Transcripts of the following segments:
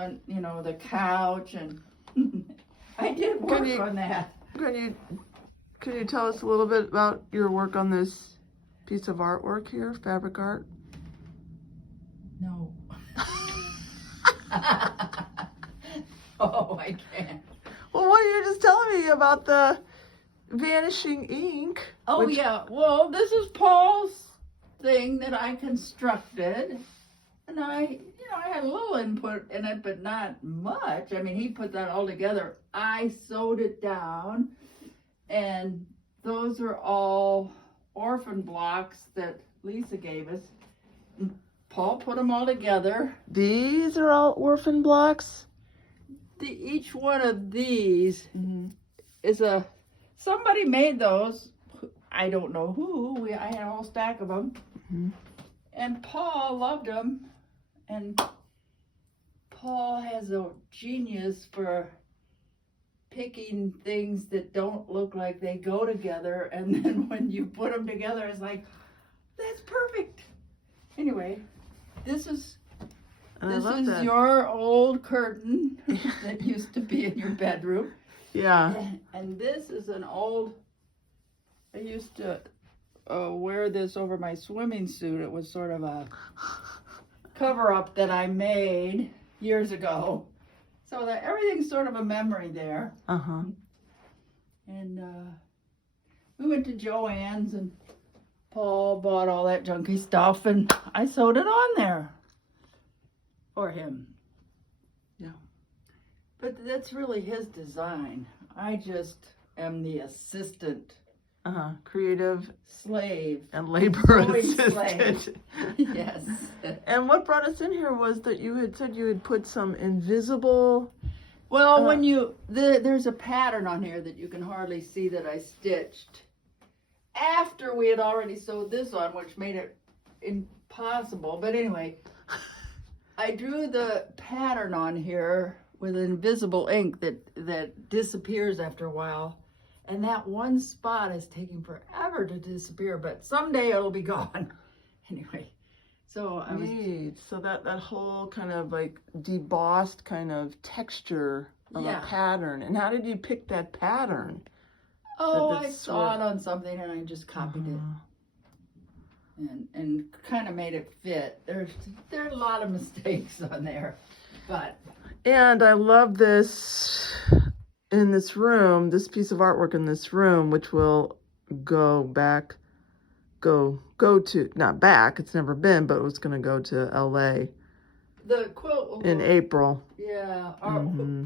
on, you know, the couch, and I did work on that. Can you tell us a little bit about your work on this piece of artwork here, fabric art? No. Oh, I can't. Well, what you were just telling me about the vanishing ink. Oh, yeah. Well, this is Paul's thing that I constructed. And I had a little input in it, but not much. I mean, he put that all together. I sewed it down. And those are all orphan blocks that Lisa gave us. And Paul put them all together. These are all orphan blocks? Each one of these is somebody made those. I don't know who. I had a whole stack of them. And Paul loved them. And Paul has a genius for picking things that don't look like they go together. And then when you put them together, it's like, that's perfect. Anyway, this is your old curtain that used to be in your bedroom. Yeah. And this is an old, I used to wear this over my swimming suit. It was sort of a cover-up that I made years ago. So that everything's sort of a memory there. Uh-huh. And we went to Joann's, and Paul bought all that junky stuff, and I sewed it on there for him. Yeah. But that's really his design. I just am the assistant. Creative Slave. and labor Sewing assistant. slave. Yes. And what brought us in here was that you had said you had put some invisible... Well, when there's a pattern on here that you can hardly see that I stitched after we had already sewed this on, which made it impossible. But anyway, I drew the pattern on here with invisible ink that disappears after a while. And that one spot is taking forever to disappear, but someday it'll be gone. Anyway, so I was... Neat. So that whole kind of like debossed kind of texture of a pattern. And how did you pick that pattern? Oh, I saw it on something and I just copied it. And kind of made it fit. There are a lot of mistakes on there, but... And I love this in this room, this piece of artwork in this room, which will go to, not back, it's never been, but it was going to go to LA. The quilt in April. Yeah, or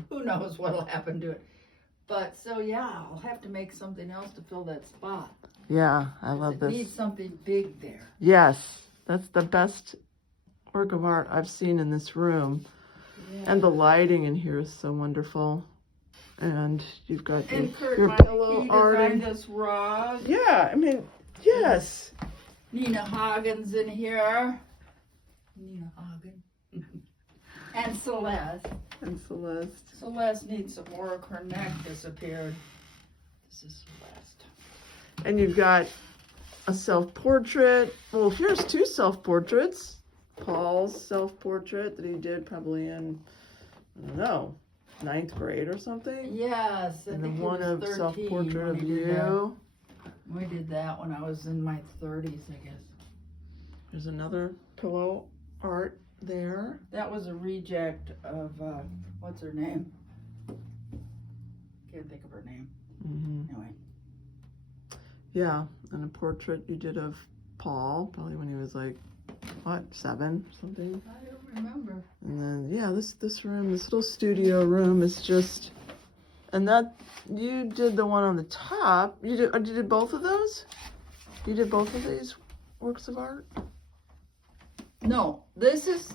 who knows what'll happen to it. But so yeah, I'll have to make something else to fill that spot. Yeah, I love this. It needs something big there. Yes, that's the best work of art I've seen in this room. Yeah. And the lighting in here is so wonderful. And you've got your pillow art. Designed this rug. Yeah, I mean, yes. Nina Hagen's in here. Nina Hagen. And Celeste. And Celeste. Celeste needs some work. Her neck disappeared. This is Celeste. And you've got a self-portrait. Well, here's two self-portraits. Paul's self-portrait that he did probably in, I don't know, 9th grade or something. Yes. And then one of self-portrait of you. We did that when I was in my 30s, I guess. There's another pillow art there. That was a reject of, what's her name? Can't think of her name. Anyway. Yeah, and a portrait you did of Paul, probably when he was like, what, 7 or something? I don't remember. And then, yeah, this room, this little studio room is just, and that, you did the one on the top. You did both of those? You did both of these works of art? No, this is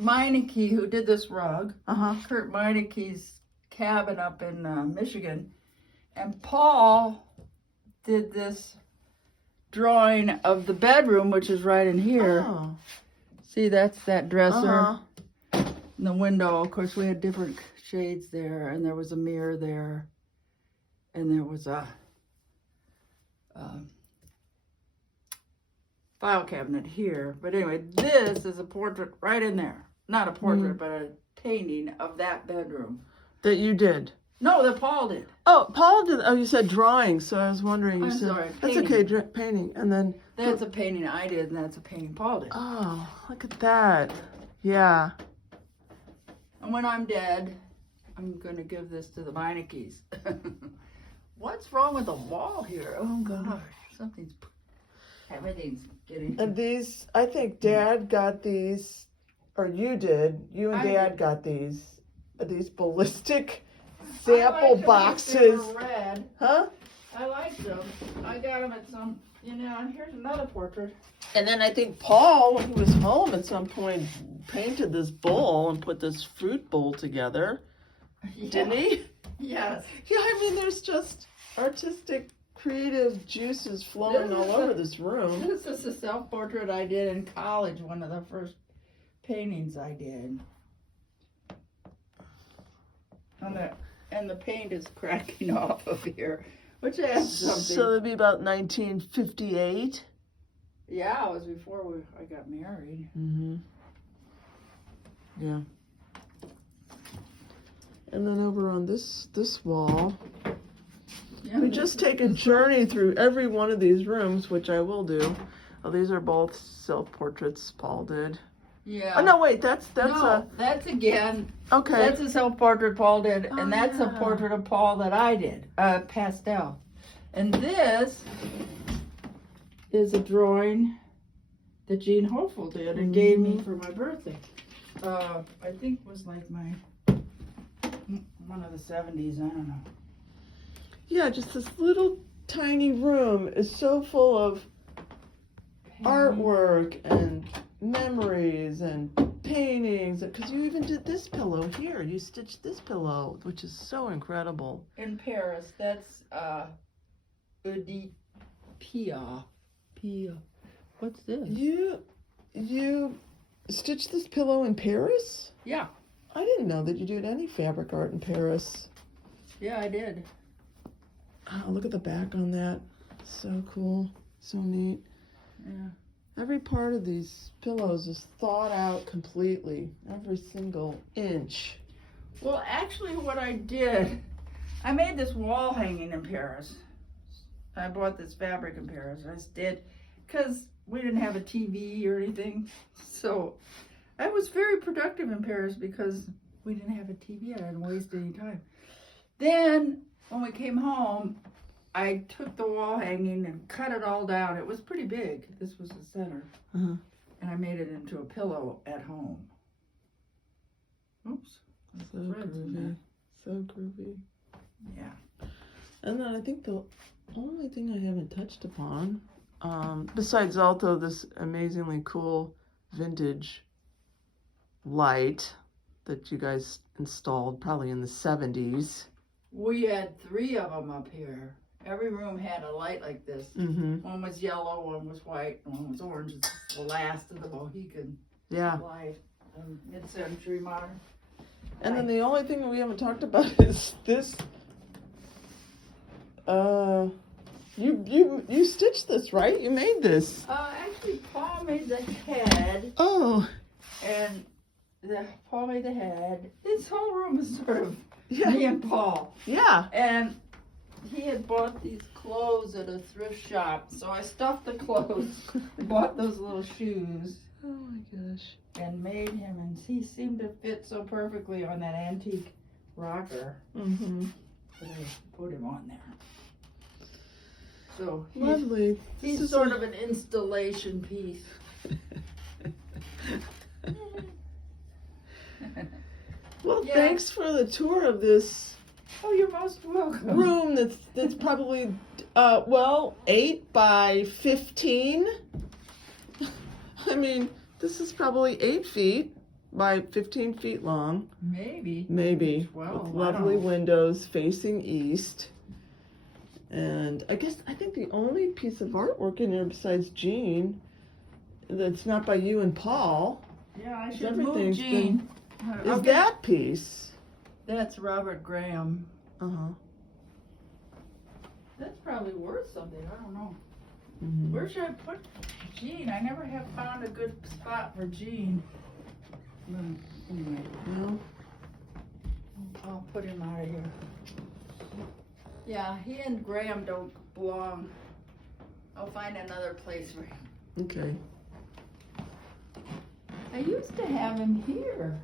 Meineke who did this rug. Kurt Meineke's cabin up in Michigan. And Paul did this drawing of the bedroom, which is right in here. Oh. See, that's that dresser. And the window, of course, we had different shades there, and there was a mirror there, and there was a file cabinet here. But anyway, this is a portrait right in there. Not a portrait, but a painting of that bedroom. That you did. No, that Paul did. Oh, Paul did. Oh, you said drawing, so I was wondering. You I'm said, sorry, that's painting. okay, painting. And then. That's a painting I did, and that's a painting Paul did. Oh, look at that. Yeah. And when I'm dead, I'm going to give this to the Meineckes. What's wrong with the wall here? Oh, gosh. Everything's getting... And these, I think Dad got these, or you did. You and I Dad did. got these ballistic I sample liked them if boxes. they were red. Huh? I liked them. I got them at some... and here's another portrait. And then I think Paul, when he was home at some point, painted this bowl and put this fruit bowl together. Yeah. Didn't he? Yes. Yeah, I mean, there's just artistic, creative juices flowing all over this room. This is a self-portrait I did in college, one of the first paintings I did. And the paint is cracking off of here, which adds something. So it'd be about 1958. Yeah, it was before I got married. Mm-hmm. Yeah. And then over on this wall, Yeah, we just take a journey through every one of these rooms, which I will do. Oh, these are both self-portraits Paul did. Yeah. Oh, no, wait, that's that's again. okay. That's a self-portrait Paul did, Oh, and that's a yeah. portrait of Paul that I did, pastel. And this is a drawing that Jean Hopeful did and gave me for my birthday. I think it was like one of the 70s, I don't know. Yeah, just this little tiny room is so full of artwork and memories and paintings, because you even did this pillow here. You stitched this pillow, which is so incredible. In Paris, that's Edith Piaf. What's this? You stitched this pillow in Paris? Yeah. I didn't know that you did any fabric art in Paris. Yeah, I did. Oh, look at the back on that. So cool. So neat. Yeah. Every part of these pillows is thought out completely. Every single inch. Well, actually, what I did, I made this wall hanging in Paris. I bought this fabric in Paris. I did, because we didn't have a TV or anything. So I was very productive in Paris because we didn't have a TV. I didn't waste any time. Then, when we came home, I took the wall hanging and cut it all down. It was pretty big. This was the center. Uh-huh. And I made it into a pillow at home. Oops. So Threads in groovy. there. So groovy. Yeah. And then I think the only thing I haven't touched upon, besides also this amazingly cool vintage light that you guys installed probably in the 70s. We had 3 of them up here. Every room had a light like this. Mm-hmm. One was yellow, one was white, and one was orange. It's the last of the Mohican Yeah. light, mid-century modern. And then the only thing that we haven't talked about is this. You stitched this, right? You made this. Actually, Paul made the head, Oh. and Paul made the head. This whole room is sort of Yeah. me and Paul. Yeah. And he had bought these clothes at a thrift shop, so I stuffed the clothes, bought those little shoes, Oh my gosh. and made him, and he seemed to fit so perfectly on that antique rocker Mm-hmm. that I put him on there. So Lovely. he's This is sort a- of an installation piece. Well, Yeah. thanks for the tour of this Oh, you're most welcome. room that's probably 8 by 15. I mean, this is probably 8 feet by 15 feet long, Maybe. maybe, 12, with I lovely don't know. windows facing east. And I think the only piece of artwork in here besides Jean that's not by you and Paul Yeah, I is should move everything's Jean. is that piece. That's Robert Graham. Uh-huh. That's probably worth something. I don't know. Mhm. Where should I put Jean? I never have found a good spot for Jean. Anyway. Well, Yeah, he and Graham don't belong. I'll find another place for him. Okay. I used to have him here.